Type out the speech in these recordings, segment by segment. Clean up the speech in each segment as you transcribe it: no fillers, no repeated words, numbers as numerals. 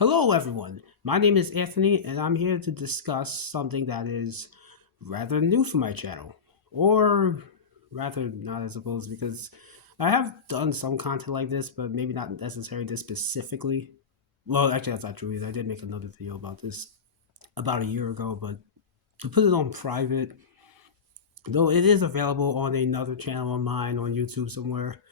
Hello, everyone. My name is Anthony, and I'm here to discuss something that is rather new for my channel. Or rather not, I suppose, because I have done some content like this, but maybe not necessarily this specifically. Well, actually, that's not true either. I did make another video about this about a year ago, but to put it on private, though it is available on another channel of mine on YouTube somewhere,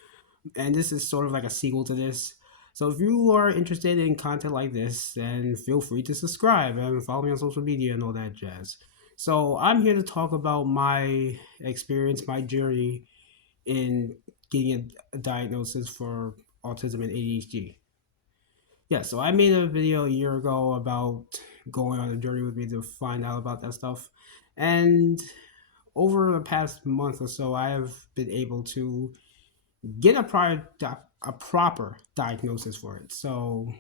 and this is sort of like a sequel to this. So if you are interested in content like this, then feel free to subscribe and follow me on social media and all that jazz. So I'm here to talk about my experience, my journey in getting a diagnosis for autism and ADHD. Yeah, so I made a video a year ago about going on a journey with me to find out about that stuff. And over the past month or so, I have been able to get a proper diagnosis for it. So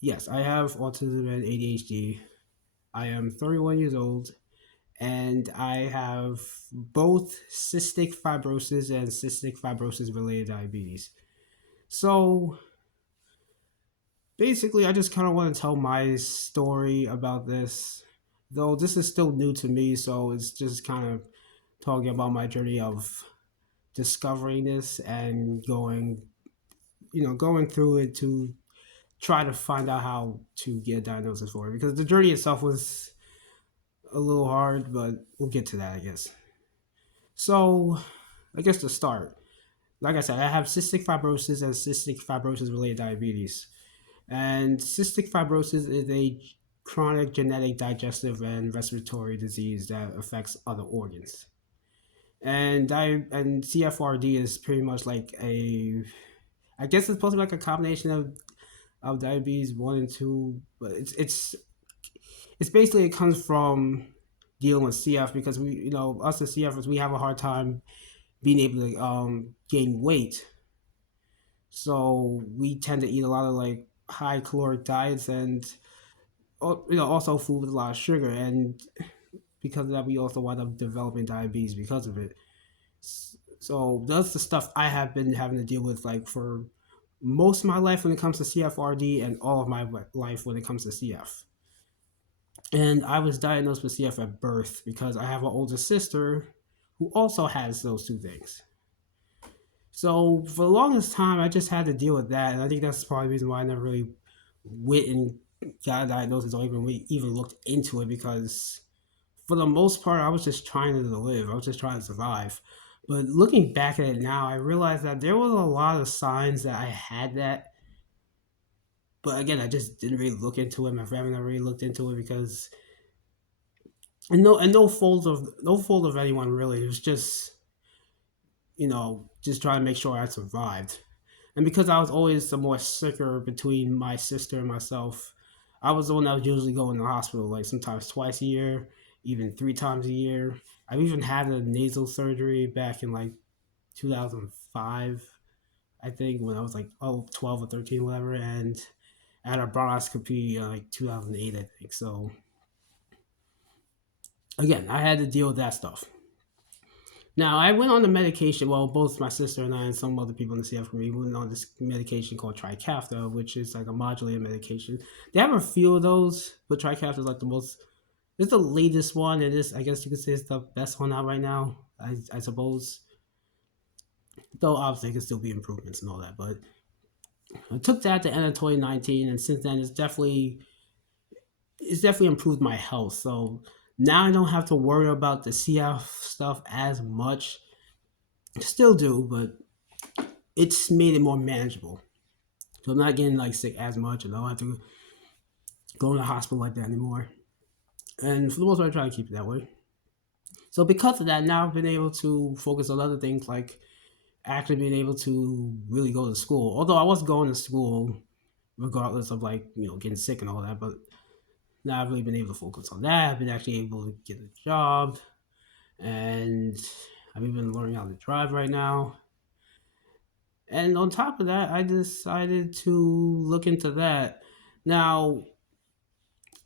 yes, I have autism and ADHD. I am 31 years old, and I have both cystic fibrosis and cystic fibrosis related diabetes. So basically, I just kind of want to tell my story about this, though this is still new to me. So it's just kind of talking about my journey of discovering this and going through it to try to find out how to get a diagnosis for it, because the journey itself was a little hard, but we'll get to that, I guess. So, I guess to start, like I said, I have cystic fibrosis and cystic fibrosis related diabetes. And cystic fibrosis is a chronic genetic digestive and respiratory disease that affects other organs. And CFRD is pretty much like I guess it's supposed to be like a combination of diabetes one and two, but it's basically it comes from dealing with CF, because us as CFers, we have a hard time being able to gain weight. So we tend to eat a lot of like high caloric diets, and also food with a lot of sugar, and because of that we also wind up developing diabetes because of it. So that's the stuff I have been having to deal with like for most of my life when it comes to CFRD, and all of my life when it comes to CF. And I was diagnosed with CF at birth because I have an older sister who also has those two things. So for the longest time, I just had to deal with that, and I think that's probably the reason why I never really went and got a diagnosis or even looked into it, because for the most part, I was just trying to live. I was just trying to survive. But looking back at it now, I realized that there was a lot of signs that I had that. But again, I just didn't really look into it. My family never really looked into it because, and no fault of anyone really. It was just just trying to make sure I survived. And because I was always the more sicker between my sister and myself, I was the one that was usually going to the hospital, like sometimes twice a year, even three times a year. I've even had a nasal surgery back in like 2005, I think, when I was like 12 or 13, whatever, and I had a bronchoscopy like 2008, I think. So again, I had to deal with that stuff. Now, I went on the medication. Well, both my sister and I and some other people in the CF community went on this medication called Trikafta, which is like a modulator medication. They have a few of those, but Trikafta is like the most. It's the latest one. It is, I guess you could say, it's the best one out right now. I suppose. Though obviously, there can still be improvements and all that. But I took that at the end of 2019, and since then, it's definitely improved my health. So now I don't have to worry about the CF stuff as much. Still do, but it's made it more manageable. So I'm not getting like sick as much, and I don't have to go to the hospital like that anymore. And for the most part, I try to keep it that way. So because of that, now I've been able to focus on other things, like actually being able to really go to school. Although I was going to school regardless of like getting sick and all that, but now I've really been able to focus on that. I've been actually able to get a job, and I've even learning how to drive right now. And on top of that, I decided to look into that. Now,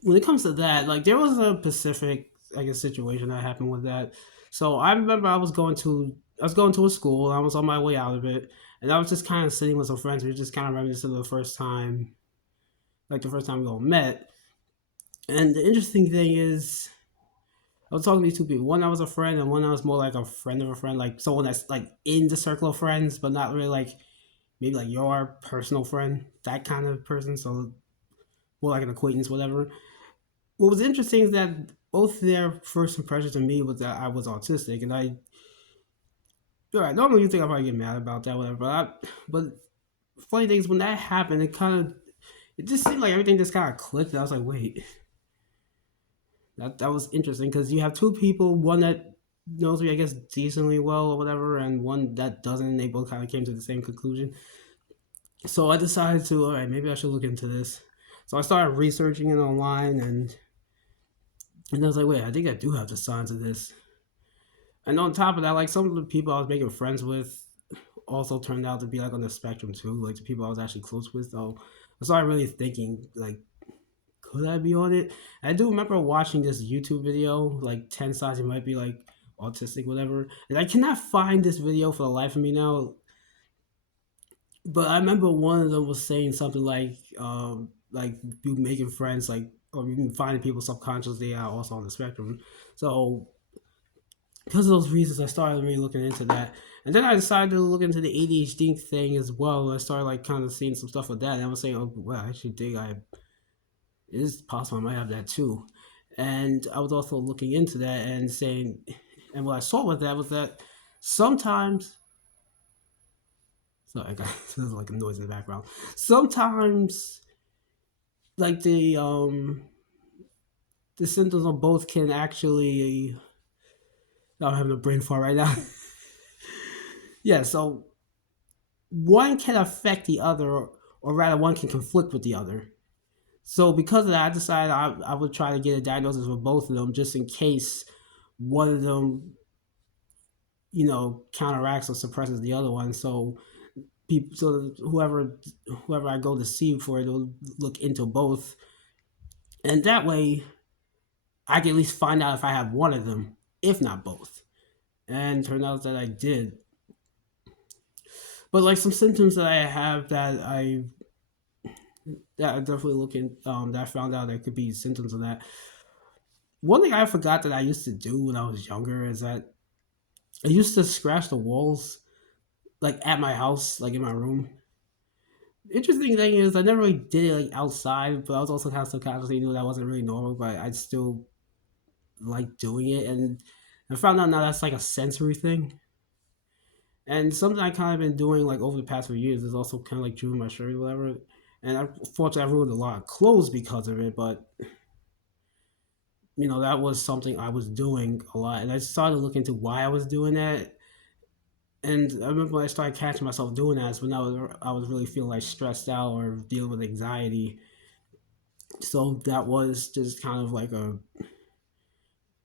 when it comes to that, like there was a specific, I guess, situation that happened with that. So I remember I was going to a school, and I was on my way out of it, and I was just kind of sitting with some friends. We were just kind of reminiscing of the first time like the first time we all met. And the interesting thing is, I was talking to these two people. One I was a friend, and one I was more like a friend of a friend, like someone that's like in the circle of friends, but not really like maybe like your personal friend, that kind of person. So more like an acquaintance, whatever. What was interesting is that both their first impressions of me was that I was autistic, and normally you think I probably get mad about that, whatever. But funny thing is when that happened, it just seemed like everything just kind of clicked. I was like, wait, that was interesting because you have two people, one that knows me, I guess, decently well or whatever, and one that doesn't. And they both kind of came to the same conclusion. So I decided to, all right, maybe I should look into this. So I started researching it online, and I was like, wait, I think I do have the signs of this. And on top of that, like some of the people I was making friends with also turned out to be like on the spectrum too, like the people I was actually close with. So I started really thinking, like, could I be on it? I do remember watching this YouTube video, like 10 signs you might be like autistic, whatever. And I cannot find this video for the life of me now. But I remember one of them was saying something like you making friends, like, or even finding people subconsciously are also on the spectrum. So because of those reasons, I started really looking into that. And then I decided to look into the ADHD thing as well. I started like kind of seeing some stuff with that. And I was saying, oh, well, I actually think it is possible I might have that too. And I was also looking into that and saying, and what I saw with that was that sometimes, so I got there's like a noise in the background. Sometimes, like the symptoms of both can actually. I'm having a brain fart right now. Yeah, so one can affect the other, or rather, one can conflict with the other. So because of that, I decided I would try to get a diagnosis for both of them, just in case one of them, counteracts or suppresses the other one. So people, so whoever I go to see for it, will look into both, and that way I can at least find out if I have one of them, if not both. And it turned out that I did. But like some symptoms that I have that I definitely looking that I found out that could be symptoms of that. One thing I forgot that I used to do when I was younger is that I used to scratch the walls like at my house, like in my room. Interesting thing is I never really did it like outside, but I was also kind of subconsciously knew that wasn't really normal, but I still like doing it, and I found out now that's like a sensory thing. And something I kind of been doing like over the past few years is also kind of like chewing my shirt or whatever. And unfortunately, I ruined a lot of clothes because of it, but that was something I was doing a lot, and I started to look into why I was doing that. And I remember when I started catching myself doing that is when I was really feeling like stressed out or dealing with anxiety. So that was just kind of like a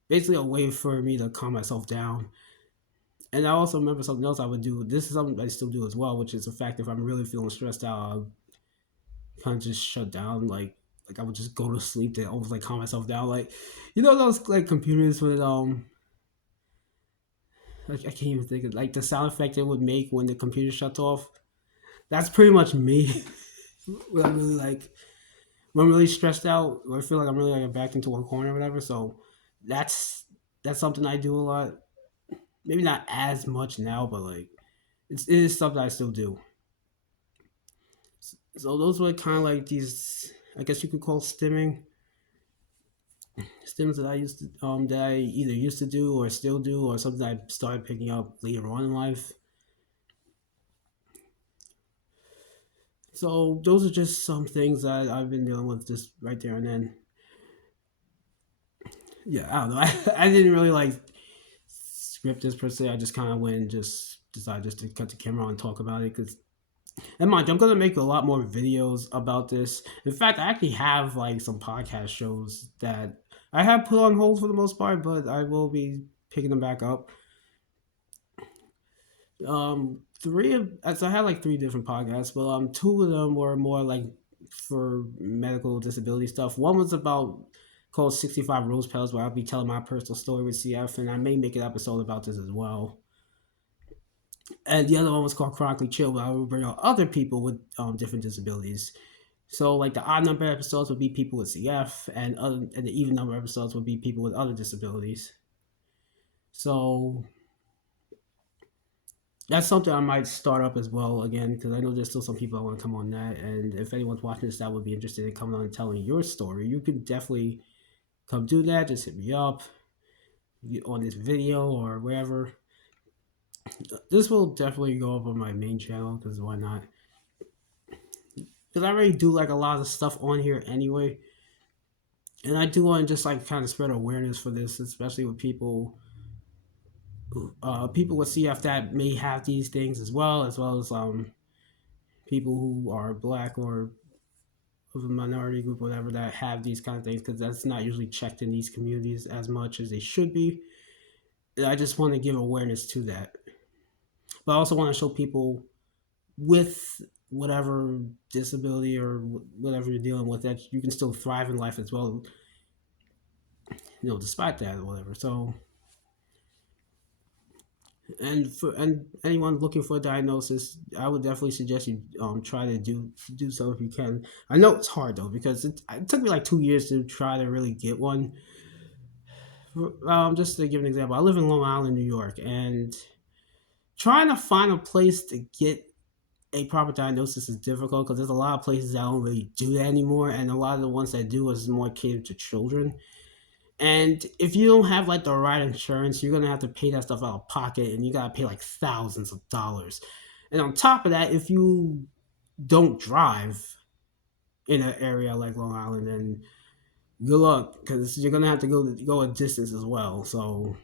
basically a way for me to calm myself down. And I also remember something else I would do. This is something I still do as well, which is the fact if I'm really feeling stressed out, I'll kind of just shut down. Like I would just go to sleep to almost like calm myself down. Like those like computers with I can't even think of like the sound effect it would make when the computer shuts off. That's pretty much me. when I'm really like when I'm really stressed out, or I feel like I'm really like backed into one corner or whatever. So that's that's something I do a lot. Maybe not as much now, but like it is something I still do. So those were kind of like these, I guess you could call stims that I used to that I either used to do or still do, or something I started picking up later on in life. So those are just some things that I've been dealing with just right there and then. Yeah, I don't know. I didn't really like script this per se. I just kind of went and just decided just to cut the camera on and talk about it because. And mind you, I'm gonna make a lot more videos about this. In fact, I actually have like some podcast shows that I have put on hold for the most part, but I will be picking them back up. Three of so I had like three different podcasts, but two of them were more like for medical disability stuff. One was about called 65 Rose Petals, where I'll be telling my personal story with CF, and I may make an episode about this as well. And the other one was called Chronically Chill, where I will bring on other people with different disabilities. So like the odd number episodes would be people with CF, and the even number episodes would be people with other disabilities. So that's something I might start up as well again, because I know there's still some people that want to come on that. And if anyone's watching this that would be interested in coming on and telling your story, you can definitely come do that. Just hit me up on this video or wherever. This will definitely go up on my main channel because why not? Because I already do like a lot of stuff on here anyway, and I do want to just like kind of spread awareness for this, especially with people with CF that may have these things as well as people who are black or of a minority group, whatever, that have these kind of things, because that's not usually checked in these communities as much as they should be. And I just want to give awareness to that, but I also want to show people with whatever disability or whatever you're dealing with that you can still thrive in life as well, despite that or whatever. So, and anyone looking for a diagnosis, I would definitely suggest you try to do so if you can. I know it's hard though because it took me like 2 years to try to really get one. Just to give an example, I live in Long Island, New York, and trying to find a place to get a proper diagnosis is difficult because there's a lot of places that don't really do that anymore, and a lot of the ones that do is more catered to children. And if you don't have like the right insurance, you're gonna have to pay that stuff out of pocket, and you gotta pay like thousands of dollars. And on top of that, if you don't drive in an area like Long Island, then good luck because you're gonna have to go a distance as well. So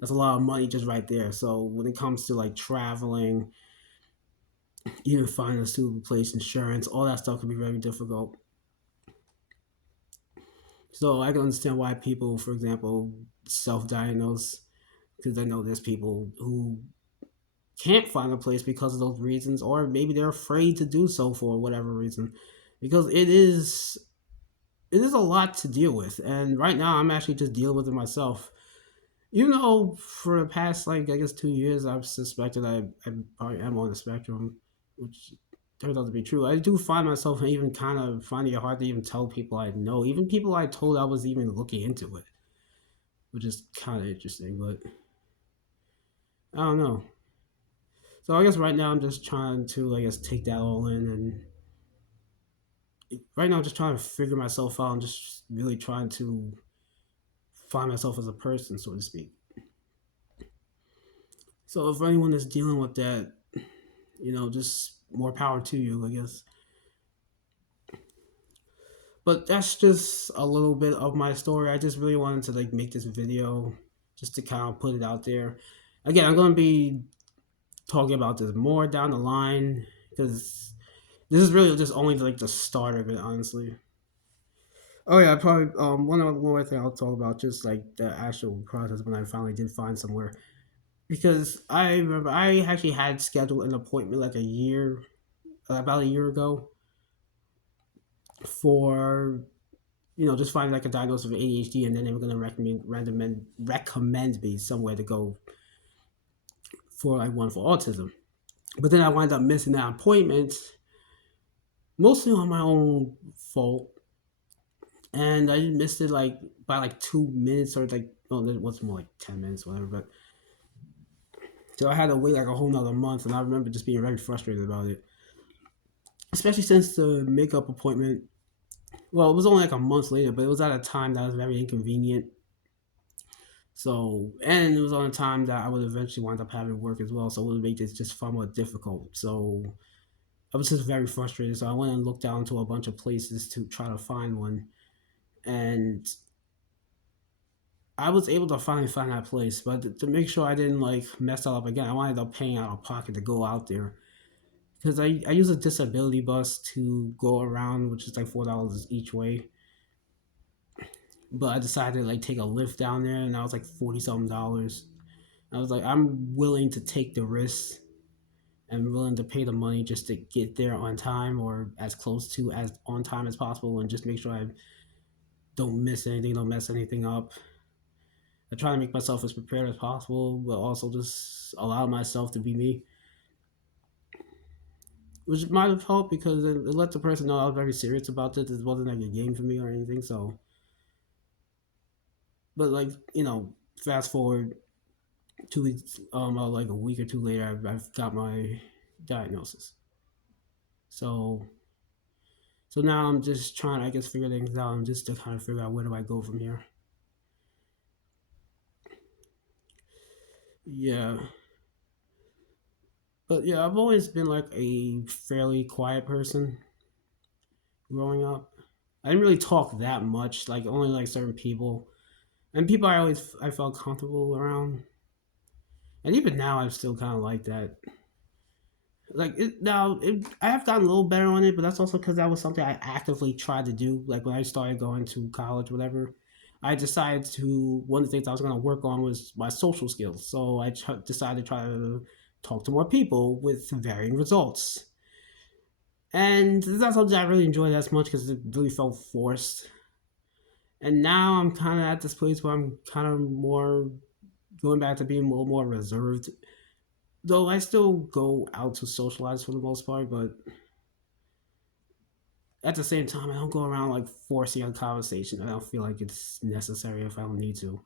that's a lot of money just right there. So when it comes to like traveling, even finding a suitable place, insurance, all that stuff can be very difficult. So I can understand why people, for example, self-diagnose, because I know there's people who can't find a place because of those reasons, or maybe they're afraid to do so for whatever reason, because it is a lot to deal with. And right now, I'm actually just dealing with it myself. For the past like I guess 2 years, I've suspected I probably am on the spectrum, which turns out to be true. I do find myself even kind of finding it hard to even tell people I know, even people I told I was even looking into it, which is kind of interesting. But I don't know. So I guess right now I'm just trying to take that all in, and right now I'm just trying to figure myself out. I'm just really trying to find myself as a person, so to speak. So if anyone is dealing with that, just more power to you, I guess. But that's just a little bit of my story. I just really wanted to make this video just to kind of put it out there. Again, I'm going to be talking about this more down the line because this is really just only like the start of it, honestly. Oh yeah, probably one more thing I'll talk about, just like the actual process when I finally did find somewhere, because I remember I actually had scheduled an appointment like about a year ago, for just finding like a diagnosis of ADHD, and then they were gonna recommend me somewhere to go for like one for autism. But then I wound up missing that appointment, mostly on my own fault, and I missed it like by like 2 minutes, or like no, it was more like 10 minutes, whatever. But so I had to wait like a whole nother month, and I remember just being very frustrated about it, especially since the makeup appointment. Well, it was only like a month later, but it was at a time that was very inconvenient. So, and it was on a time that I would eventually wind up having work as well, so it would make this just far more difficult. So I was just very frustrated. So I went and looked down to a bunch of places to try to find one, and I was able to finally find that place. But to make sure I didn't like mess that up again, I wound up paying out of pocket to go out there, because I use a disability bus to go around, which is like $4 each way. But I decided to like take a lift down there, and that was like 40 something dollars. I was like, I'm willing to take the risk and willing to pay the money just to get there on time, or as close to as on time as possible, and just make sure I don't miss anything, don't mess anything up. I try to make myself as prepared as possible, but also just allow myself to be me. which might have helped because it let the person know I was very serious about this. This wasn't like a game for me or anything. So, but like fast forward 2 weeks, like a week or two later, I've got my diagnosis. So, so now I'm just trying, I guess, figure things out and just to kind of figure out where do I go from here. Yeah, but yeah, I've always been like a fairly quiet person growing up. I didn't really talk that much, like only like certain people, and people I felt comfortable around. And even now, I'm still kind of like that. Like I have gotten a little better on it, but that's also because that was something I actively tried to do. Like when I started going to college, whatever, I decided to one of the things I was going to work on was my social skills. So decided to try to talk to more people with varying results. And it's not something I really enjoyed as much because it really felt forced. And now I'm kind of at this place where I'm kind of more going back to being a little more reserved. Though I still go out to socialize for the most part, but at the same time, I don't go around like forcing a conversation. I don't feel like it's necessary if I don't need to.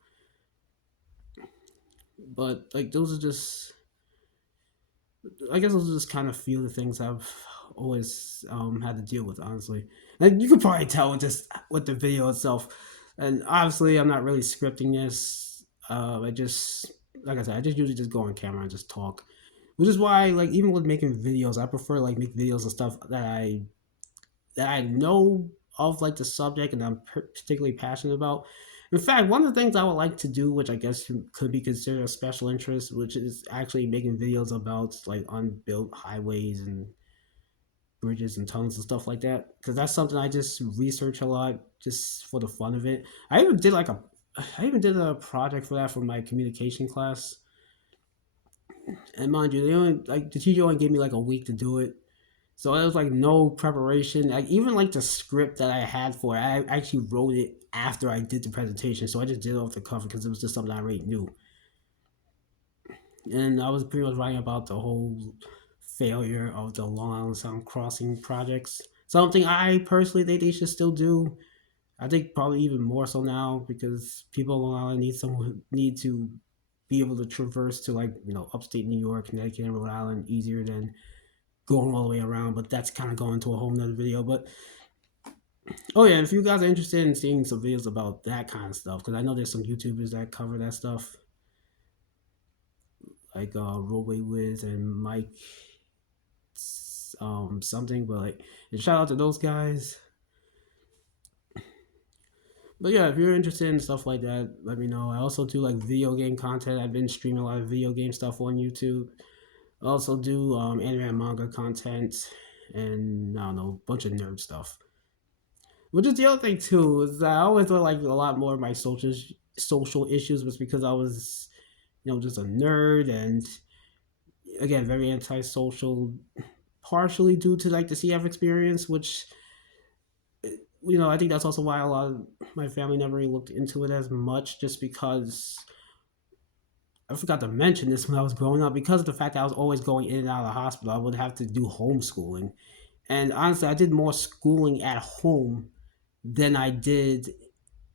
But like those are just, I guess those are just kind of few of the things I've always had to deal with. Honestly, and you could probably tell with just with the video itself. And obviously, I'm not really scripting this. I just, like I said, I just usually just go on camera and just talk. Which is why, like, even with making videos, I prefer like make videos and stuff that I know of like the subject and I'm particularly passionate about. In fact, one of the things I would like to do, which I guess could be considered a special interest, which is actually making videos about like unbuilt highways and bridges and tunnels and stuff like that. Because that's something I just research a lot just for the fun of it. I even did a project for that for my communication class. And mind you, they only like the teacher only gave me like a week to do it. So it was like no preparation. Like even like the script that I had for it, I actually wrote it after I did the presentation. So I just did it off the cuff because it was just something I already knew. And I was pretty much writing about the whole failure of the Long Island Sound crossing projects. Something I personally think they should still do. I think probably even more so now because people on Long Island need to be able to traverse to like upstate New York, Connecticut, and Rhode Island easier than going all the way around. But that's kind of going to a whole nother video. But oh yeah, and if you guys are interested in seeing some videos about that kind of stuff, because I know there's some YouTubers that cover that stuff, like Roadway Wiz and Mike something, but like and shout out to those guys. But yeah, if you're interested in stuff like that, let me know. I also do like video game content. I've been streaming a lot of video game stuff on YouTube. I also do anime and manga content, and I don't know, a bunch of nerd stuff. Which is the other thing too is that I always thought like a lot more of my social issues was because I was just a nerd and again very antisocial, partially due to like the CF experience, which I think that's also why a lot of my family never really looked into it as much, just because I forgot to mention this when I was growing up. Because of the fact that I was always going in and out of the hospital, I would have to do homeschooling, and honestly, I did more schooling at home than I did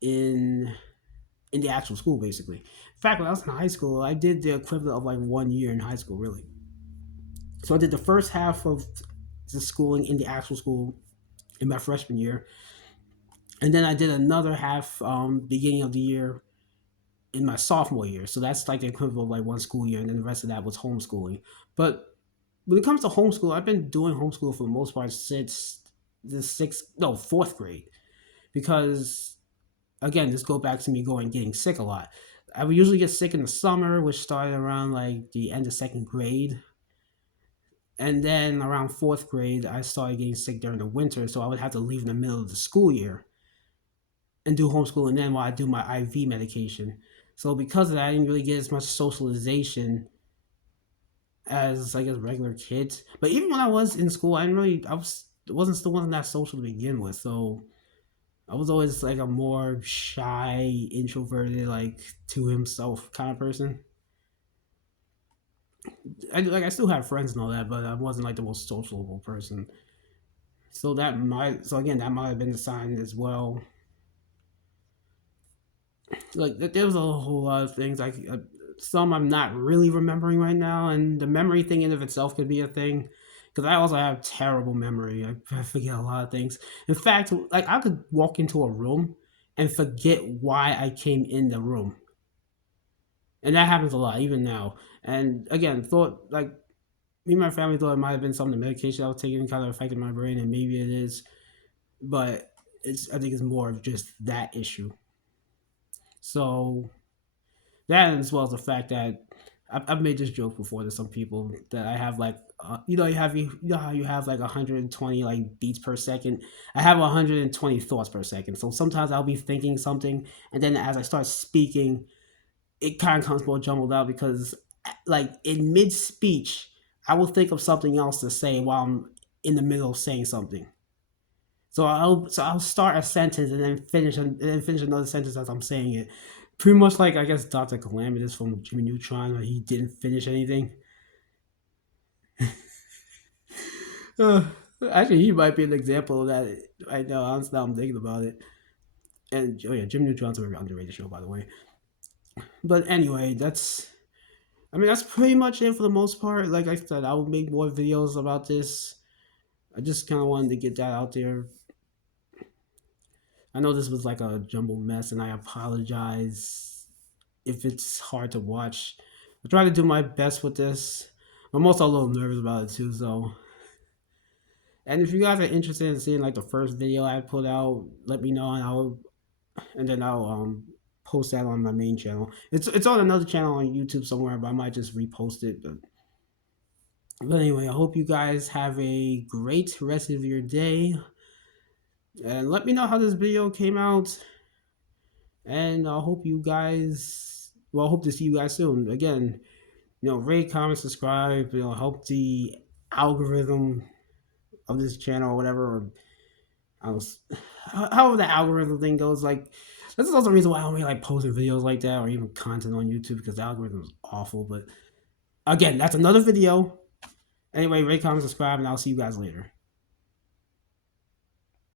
in in the actual school, basically. In fact, when I was in high school, I did the equivalent of like 1 year in high school, really. So I did the first half of the schooling in the actual school in my freshman year, and then I did another half beginning of the year in my sophomore year. So that's like the equivalent of like one school year, and then the rest of that was homeschooling. But when it comes to homeschool, I've been doing homeschool for the most part since the fourth grade, because again, this go back to me getting sick a lot. I would usually get sick in the summer, which started around like the end of second grade. And then around fourth grade, I started getting sick during the winter. So I would have to leave in the middle of the school year and do homeschooling then while I do my IV medication. So because of that, I didn't really get as much socialization as I guess regular kids. But even when I was in school, wasn't that social to begin with. So I was always like a more shy, introverted, like to himself kind of person. I still have friends and all that, but I wasn't like the most sociable person. So again, that might have been a sign as well. Like there was a whole lot of things. Some I'm not really remembering right now, and the memory thing in of itself could be a thing. Because I also have terrible memory. I forget a lot of things. In fact, like I could walk into a room and forget why I came in the room, and that happens a lot even now. And again, thought like me and my family thought it might have been some of the medication I was taking kind of affected my brain, and maybe it is, but I think it's more of just that issue. So that, as well as the fact that I've made this joke before to some people that I have like you know how you have like 120 like beats per second. I have 120 thoughts per second. So sometimes I'll be thinking something, and then as I start speaking, it kind of comes more jumbled out because like in mid speech, I will think of something else to say while I'm in the middle of saying something. So I'll start a sentence and then finish another sentence as I'm saying it. Pretty much like I guess Dr. Calamitous from Jimmy Neutron, where he didn't finish anything. Uh, Actually, he might be an example of that. I know. Honestly, now I'm thinking about it. And oh yeah, Jimmy Neutron's a very underrated show, by the way. But anyway, that's pretty much it for the most part. Like I said, I will make more videos about this. I just kind of wanted to get that out there. I know this was like a jumbled mess, and I apologize if it's hard to watch. I try to do my best with this. I'm also a little nervous about it too, so. And if you guys are interested in seeing like the first video I put out, let me know, and then I'll post that on my main channel. It's on another channel on YouTube somewhere, but I might just repost it. But anyway, I hope you guys have a great rest of your day, and let me know how this video came out. And I hope you guys. Well, I hope to see you guys soon. Again, rate, comment, subscribe. Help the algorithm of this channel or whatever. Or I was, however the algorithm thing goes. Like, this is also the reason why I don't really like posting videos like that or even content on YouTube because the algorithm is awful. But again, that's another video. Anyway, rate, comment, subscribe, and I'll see you guys later.